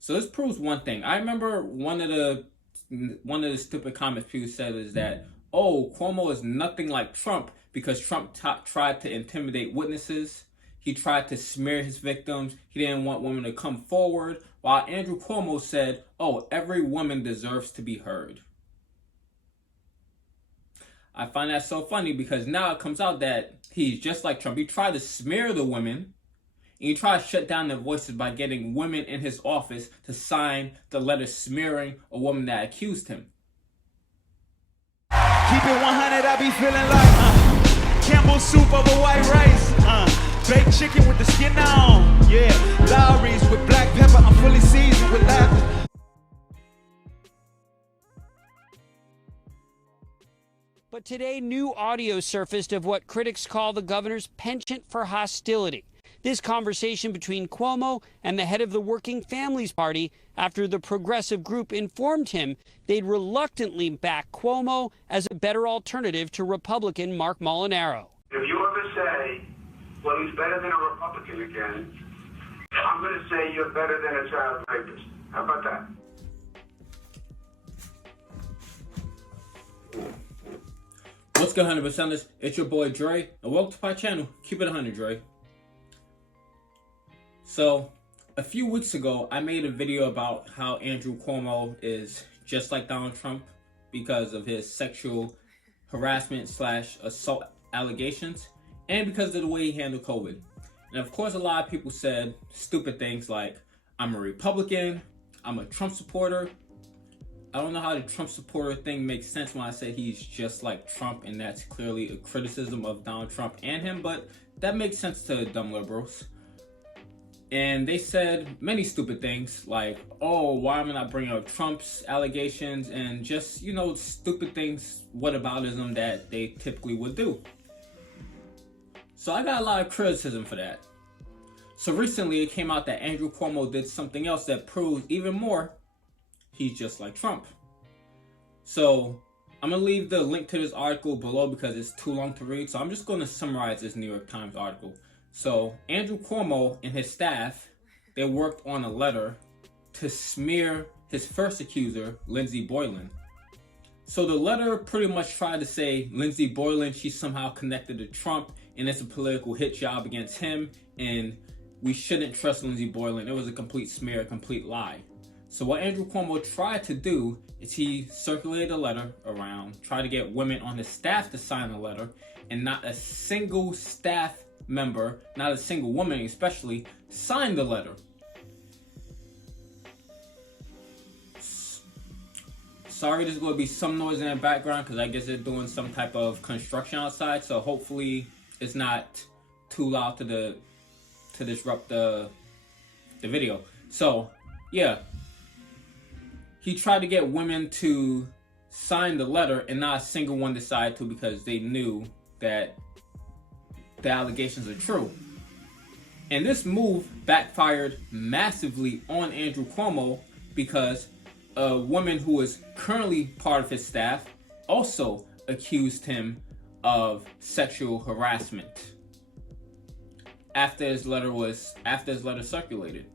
So this proves one thing. I remember one of the stupid comments people said is that, oh, Cuomo is nothing like Trump because Trump tried to intimidate witnesses. He tried to smear his victims. He didn't want women to come forward. While Andrew Cuomo said, oh, every woman deserves to be heard. I find that so funny because now it comes out that he's just like Trump. He tried to smear the women. And he tried to shut down their voices by getting women in his office to sign the letter smearing a woman that accused him. Keep it 100, I be feeling like Campbell soup over white rice, baked chicken with the skin on, yeah, Lowry's with black pepper, I'm fully seasoned with laughter. But today, new audio surfaced of what critics call the governor's penchant for hostility. This conversation between Cuomo and the head of the Working Families Party after the progressive group informed him they'd reluctantly back Cuomo as a better alternative to Republican Mark Molinaro. If you ever say, well, he's better than a Republican again, I'm going to say you're better than a child rapist. How about that? What's good, 100%ers? It's your boy Dre, and welcome to my channel. Keep it 100, Dre. So, a few weeks ago, I made a video about how Andrew Cuomo is just like Donald Trump because of his sexual harassment / assault allegations, and because of the way he handled COVID. And of course, a lot of people said stupid things like, I'm a Republican, I'm a Trump supporter. I don't know how the Trump supporter thing makes sense when I say he's just like Trump, and that's clearly a criticism of Donald Trump and him, but that makes sense to dumb liberals. And they said many stupid things like, oh, why am I not bringing up Trump's allegations, and just, stupid things, whataboutism that they typically would do. So I got a lot of criticism for that. So recently it came out that Andrew Cuomo did something else that proves even more he's just like Trump. So I'm going to leave the link to this article below because it's too long to read. So I'm just going to summarize this New York Times article. So Andrew Cuomo and his staff, they worked on a letter to smear his first accuser, Lindsey Boylan. So the letter pretty much tried to say Lindsey Boylan, she's somehow connected to Trump, and it's a political hit job against him, and we shouldn't trust Lindsey Boylan. It was a complete smear, a complete lie. So what Andrew Cuomo tried to do is he circulated a letter around, tried to get women on his staff to sign the letter, and not a single staff member, not a single woman especially, signed the letter. Sorry, there's going to be some noise in the background because I guess they're doing some type of construction outside, so hopefully it's not too loud to disrupt the video. So yeah, he tried to get women to sign the letter, and not a single one decided to because they knew that the allegations are true. And this move backfired massively on Andrew Cuomo because a woman who is currently part of his staff also accused him of sexual harassment after his letter circulated.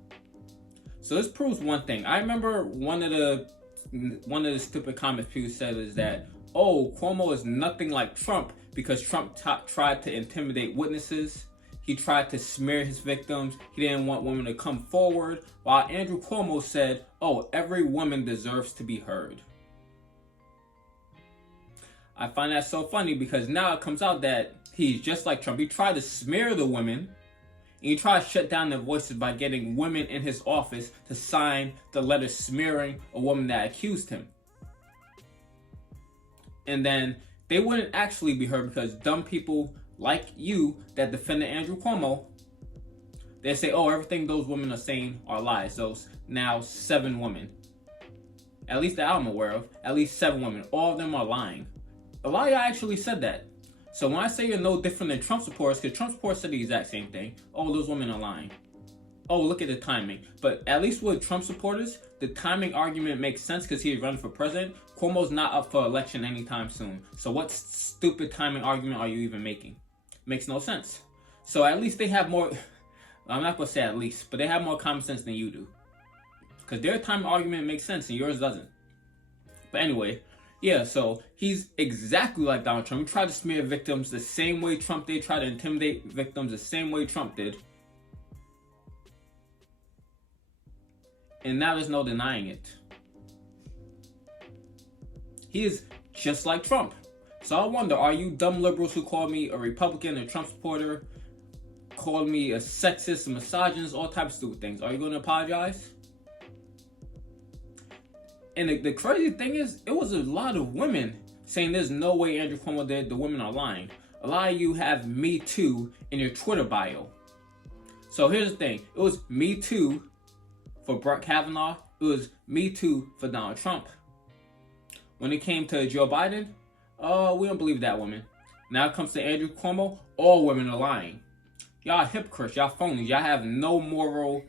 So this proves one thing. I remember one of the stupid comments people said is that, oh, Cuomo is nothing like Trump because Trump tried to intimidate witnesses. He tried to smear his victims. He didn't want women to come forward. While Andrew Cuomo said, oh, every woman deserves to be heard. I find that so funny because now it comes out that he's just like Trump. He tried to smear the women, and he tried to shut down their voices by getting women in his office to sign the letter smearing a woman that accused him. And then they wouldn't actually be heard because dumb people like you that defended Andrew Cuomo, they say, oh, everything those women are saying are lies. So now 7 women, at least that I'm aware of, at least 7 women, all of them are lying. A lot of y'all actually said that. So when I say you're no different than Trump supporters, because Trump supporters said the exact same thing, oh, those women are lying. Oh, look at the timing. But at least with Trump supporters, the timing argument makes sense because he's running for president. Cuomo's not up for election anytime soon. So what stupid timing argument are you even making? Makes no sense. So at least they have more, I'm not going to say at least, but they have more common sense than you do. Because their time argument makes sense and yours doesn't. But anyway, yeah, so he's exactly like Donald Trump. He tried to smear victims the same way Trump did, tried to intimidate victims the same way Trump did. And now there's no denying it. He is just like Trump. So I wonder, are you dumb liberals who call me a Republican, a Trump supporter, called me a sexist, a misogynist, all types of stupid things, are you going to apologize? And the crazy thing is, it was a lot of women saying there's no way Andrew Cuomo did, the women are lying. A lot of you have Me Too in your Twitter bio. So here's the thing, it was Me Too for Brett Kavanaugh, it was Me Too for Donald Trump. When it came to Joe Biden, we don't believe that woman. Now it comes to Andrew Cuomo, all women are lying. Y'all hypocrites, y'all phonies, y'all have no moral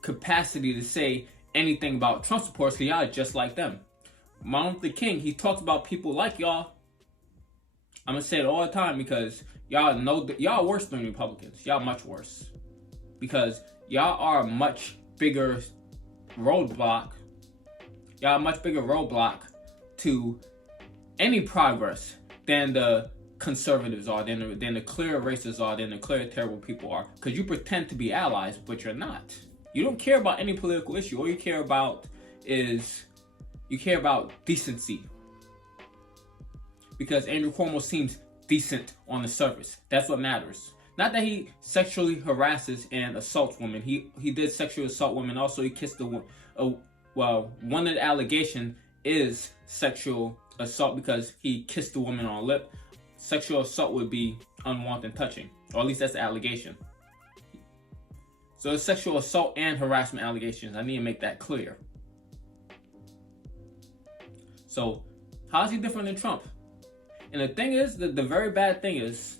capacity to say anything about Trump supporters because y'all are just like them. Martin Luther King, he talks about people like y'all. I'm gonna say it all the time because y'all know that y'all are worse than Republicans. Y'all much worse. Because y'all are a much bigger roadblock. Y'all are a much bigger roadblock to any progress than the conservatives are, than the clear racists are, than the clear terrible people are. Because you pretend to be allies, but you're not. You don't care about any political issue. All you care about is, you care about decency. Because Andrew Cuomo seems decent on the surface. That's what matters. Not that he sexually harasses and assaults women. He did sexually assault women. Also, he kissed the woman. Well, one of the allegations is sexual assault because he kissed the woman on the lip. Sexual assault would be unwanted touching. Or at least that's the allegation. So it's sexual assault and harassment allegations. I need to make that clear. So how is he different than Trump? And the thing is, the very bad thing is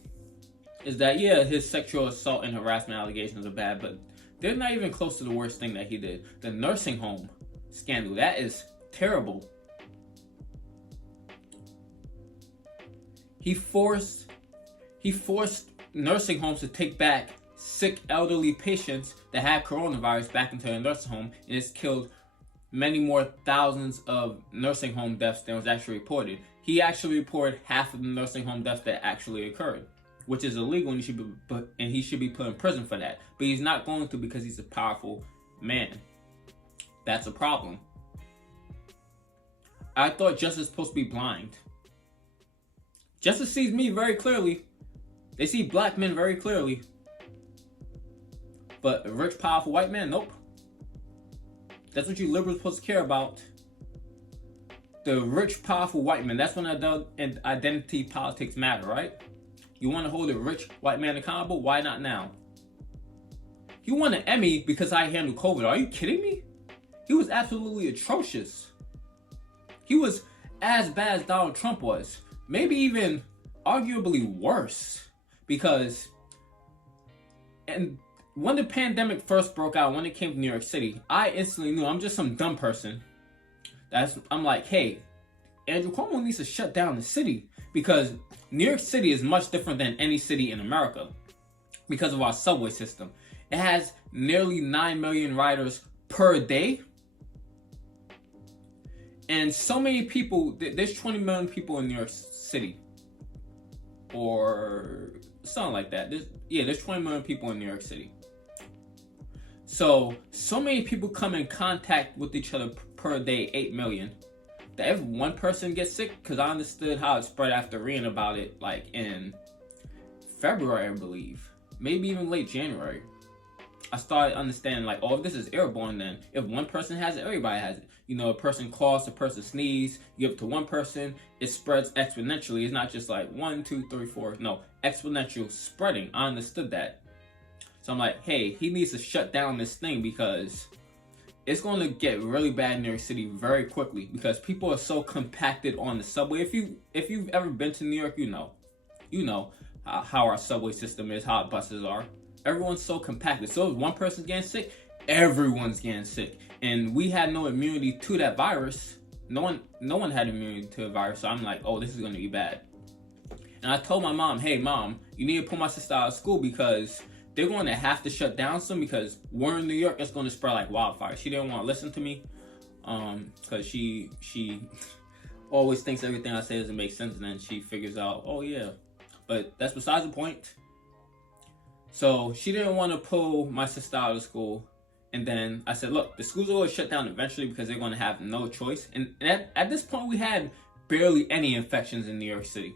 that, yeah, his sexual assault and harassment allegations are bad, but they're not even close to the worst thing that he did. The nursing home scandal, that is terrible. He forced nursing homes to take back sick elderly patients that had coronavirus back into a nursing home, and it's killed many more thousands of nursing home deaths than was actually reported. He actually reported half of the nursing home deaths that actually occurred, which is illegal, and he should be put in prison for that. But he's not going to because he's a powerful man. That's a problem. I thought justice is supposed to be blind. Justice sees me very clearly. They see black men very clearly. But a rich, powerful white man, nope. That's what you liberals are supposed to care about. The rich, powerful white man. That's when identity politics matter, right? You want to hold a rich white man accountable? Why not now? He won an Emmy because I handled COVID. Are you kidding me? He was absolutely atrocious. He was as bad as Donald Trump was. Maybe even arguably worse. Because when the pandemic first broke out, when it came to New York City, I instantly knew, I'm just some dumb person. I'm like, hey, Andrew Cuomo needs to shut down the city. Because New York City is much different than any city in America. Because of our subway system. It has nearly 9 million riders per day. And so many people, there's 20 million people in New York City. Or something like that. There's 20 million people in New York City. So many people come in contact with each other per day, 8 million. That if one person gets sick, because I understood how it spread after reading about it, like in February, I believe. Maybe even late January. I started understanding, like, oh, if this is airborne, then if one person has it, everybody has it. You know, a person coughs, a person sneezes, you give it to one person, it spreads exponentially. It's not just like 1, 2, 3, 4. No, exponential spreading. I understood that. So I'm like, hey, he needs to shut down this thing because it's going to get really bad in New York City very quickly because people are so compacted on the subway. If you've ever been to New York, you know how our subway system is, how buses are. Everyone's so compacted. So if one person's getting sick, everyone's getting sick. And we had no immunity to that virus. No one had immunity to the virus. So I'm like, oh, this is going to be bad. And I told my mom, hey, mom, you need to put my sister out of school because they're going to have to shut down some because we're in New York. It's going to spread like wildfire. She didn't want to listen to me, because she always thinks everything I say doesn't make sense, and then she figures out, oh yeah, but that's besides the point. So she didn't want to pull my sister out of school, and then I said, look, the schools will shut down eventually because they're going to have no choice. And at this point, we had barely any infections in New York City.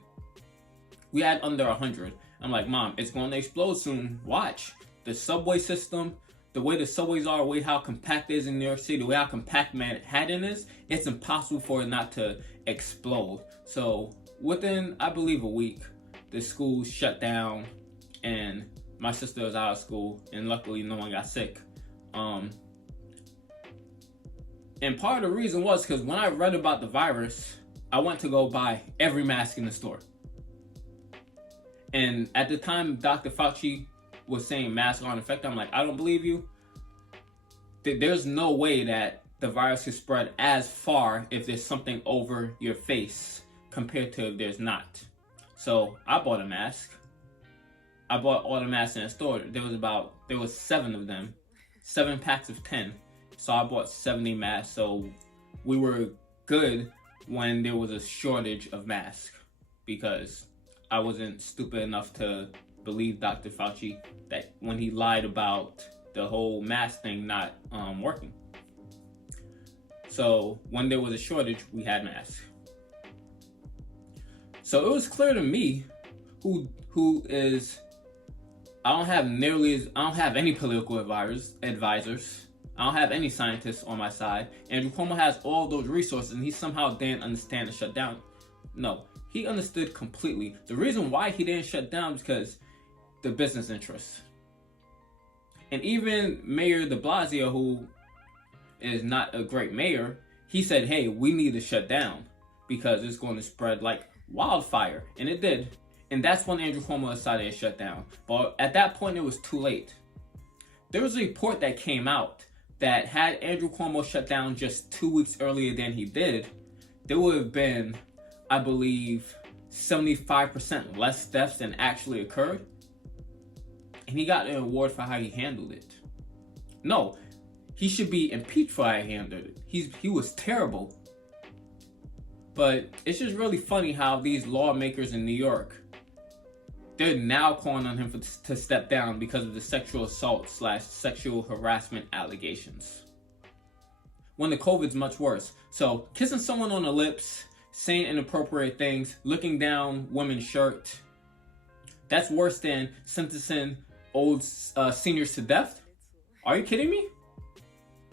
We had under 100. I'm like, Mom, it's going to explode soon. Watch. The subway system, the way the subways are, the way how compact it is in New York City, the way how compact Manhattan is, it's impossible for it not to explode. So within, I believe, a week, the schools shut down and my sister was out of school, and luckily no one got sick. And part of the reason was because when I read about the virus, I went to go buy every mask in the store. And at the time, Dr. Fauci was saying masks aren't effective. I'm like, I don't believe you. There's no way that the virus can spread as far if there's something over your face compared to if there's not. So I bought a mask. I bought all the masks in the store. There was 7 of them, 7 packs of 10. So I bought 70 masks. So we were good when there was a shortage of masks, because I wasn't stupid enough to believe Dr. Fauci that when he lied about the whole mask thing not working. So when there was a shortage, we had masks. So it was clear to me who is. I don't have any political advisors. I don't have any scientists on my side. Andrew Cuomo has all those resources, and he somehow didn't understand the shutdown. No, he understood completely. The reason why he didn't shut down is because the business interests. And even Mayor de Blasio, who is not a great mayor, he said, hey, we need to shut down because it's going to spread like wildfire. And it did. And that's when Andrew Cuomo decided to shut down. But at that point, it was too late. There was a report that came out that had Andrew Cuomo shut down just 2 weeks earlier than he did, there would have been, I believe, 75% less deaths than actually occurred. And he got an award for how he handled it. No, he should be impeached for how he handled it. He was terrible. But it's just really funny how these lawmakers in New York, they're now calling on him to step down because of the sexual assault / sexual harassment allegations. When the COVID's much worse. So kissing someone on the lips, saying inappropriate things, looking down women's shirt, that's worse than sentencing old seniors to death? Are you kidding me?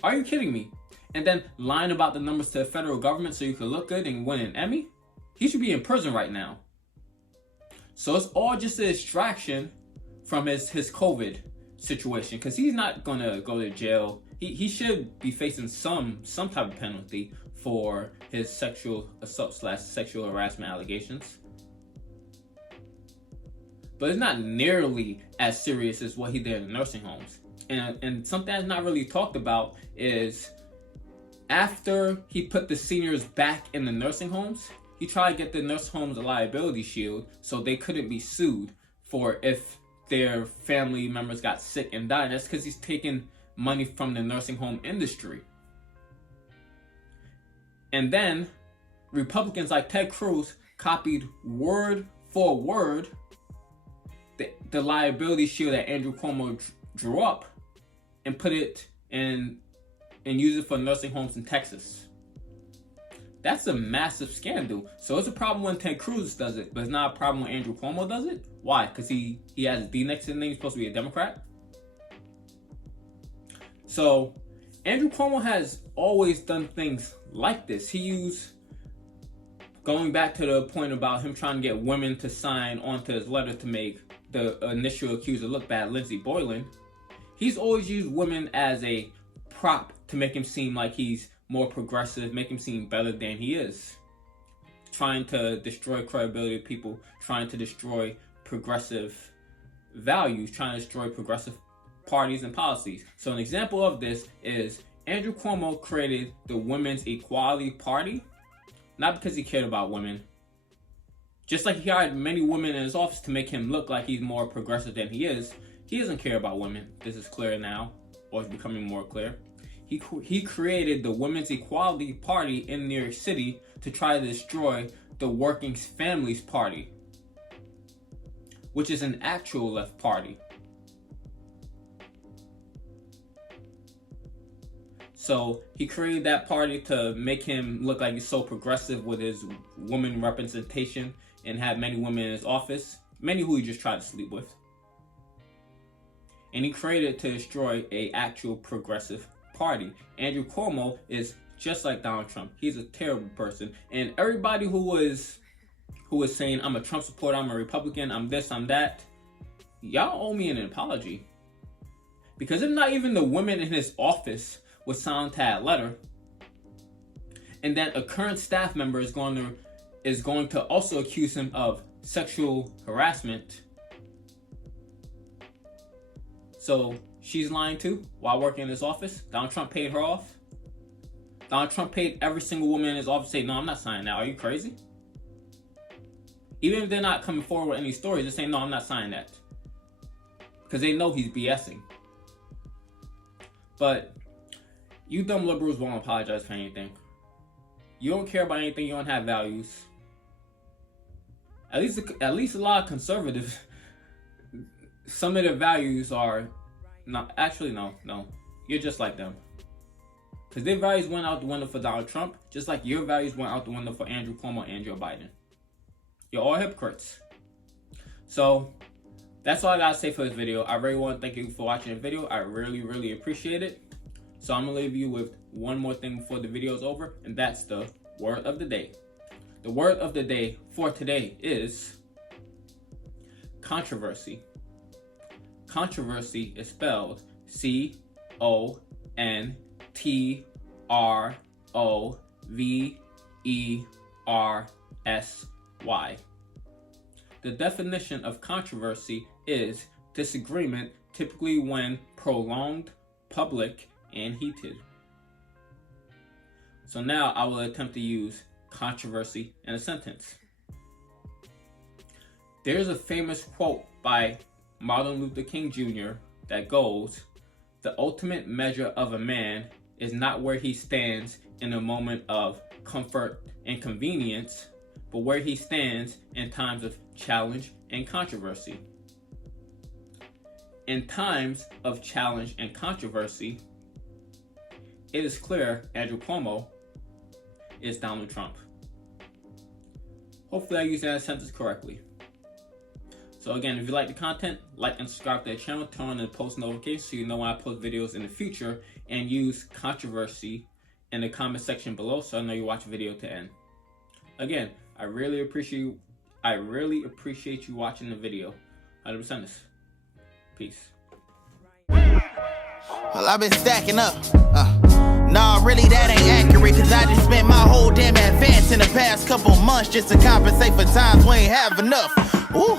Are you kidding me? And then lying about the numbers to the federal government so you could look good and win an Emmy? He should be in prison right now. So it's all just a distraction from his COVID situation, because he's not gonna go to jail. He should be facing some type of penalty for his sexual assault / sexual harassment allegations. But it's not nearly as serious as what he did in nursing homes. And something that's not really talked about is after he put the seniors back in the nursing homes, he tried to get the nursing homes a liability shield so they couldn't be sued for if their family members got sick and died. That's because he's taking money from the nursing home industry. And then Republicans like Ted Cruz copied word for word the liability shield that Andrew Cuomo drew up and put it in and use it for nursing homes in Texas. That's a massive scandal. So it's a problem when Ted Cruz does it, but it's not a problem when Andrew Cuomo does it. Why? Because he has a D next to his name. He's supposed to be a Democrat. So Andrew Cuomo has always done things like this. He used, going back to the point about him trying to get women to sign onto his letter to make the initial accuser look bad, Lindsey Boylan. He's always used women as a prop to make him seem like he's more progressive, make him seem better than he is. Trying to destroy credibility of people, trying to destroy progressive values, trying to destroy progressive parties and policies. So an example of this is Andrew Cuomo created the Women's Equality Party, not because he cared about women. Just like he hired many women in his office to make him look like he's more progressive than he is, He doesn't care about women. This is clear now, or it's becoming more clear. He created the Women's Equality Party in New York City to try to destroy the Working Families Party, which is an actual left party. So he created that party to make him look like he's so progressive with his woman representation and have many women in his office, many who he just tried to sleep with. And he created it to destroy an actual progressive party. Andrew Cuomo is just like Donald Trump. He's a terrible person. And everybody who was saying, I'm a Trump supporter, I'm a Republican, I'm this, I'm that, y'all owe me an apology. Because if not even the women in his office would sign that letter, and then a current staff member is going to also accuse him of sexual harassment. So she's lying too while working in his office. Donald Trump paid her off. Donald Trump paid every single woman in his office to say, no, I'm not signing that. Are you crazy? Even if they're not coming forward with any stories, just saying, no, I'm not signing that. Because they know he's BSing. But you dumb liberals won't apologize for anything. You don't care about anything. You don't have values. At least a lot of conservatives, some of their values are not. Actually, no. You're just like them. Because their values went out the window for Donald Trump, just like your values went out the window for Andrew Cuomo and Joe Biden. You're all hypocrites. So that's all I gotta say for this video. I really want to thank you for watching the video. I really appreciate it. So I'm gonna leave you with one more thing before the video is over, and that's the word of the day. The word of the day for today is controversy. Controversy is spelled CONTROVERSY. The definition of controversy is disagreement, typically when prolonged, public, and heated. So now I will attempt to use controversy in a sentence. There's a famous quote by Martin Luther King Jr. that goes, "The ultimate measure of a man is not where he stands in a moment of comfort and convenience, but where he stands in times of challenge and controversy." In times of challenge and controversy, it is clear Andrew Cuomo is Donald Trump. Hopefully I used that sentence correctly. So again, if you like the content, like and subscribe to the channel, turn on the post notifications so you know when I post videos in the future, and use controversy in the comment section below so I know you watch the video to end. Again, I really appreciate you watching the video. 100% this. Peace. Well, I've been stacking up. Nah, really that ain't accurate, cause I just spent my whole damn advance in the past couple months just to compensate for times we ain't have enough. Ooh.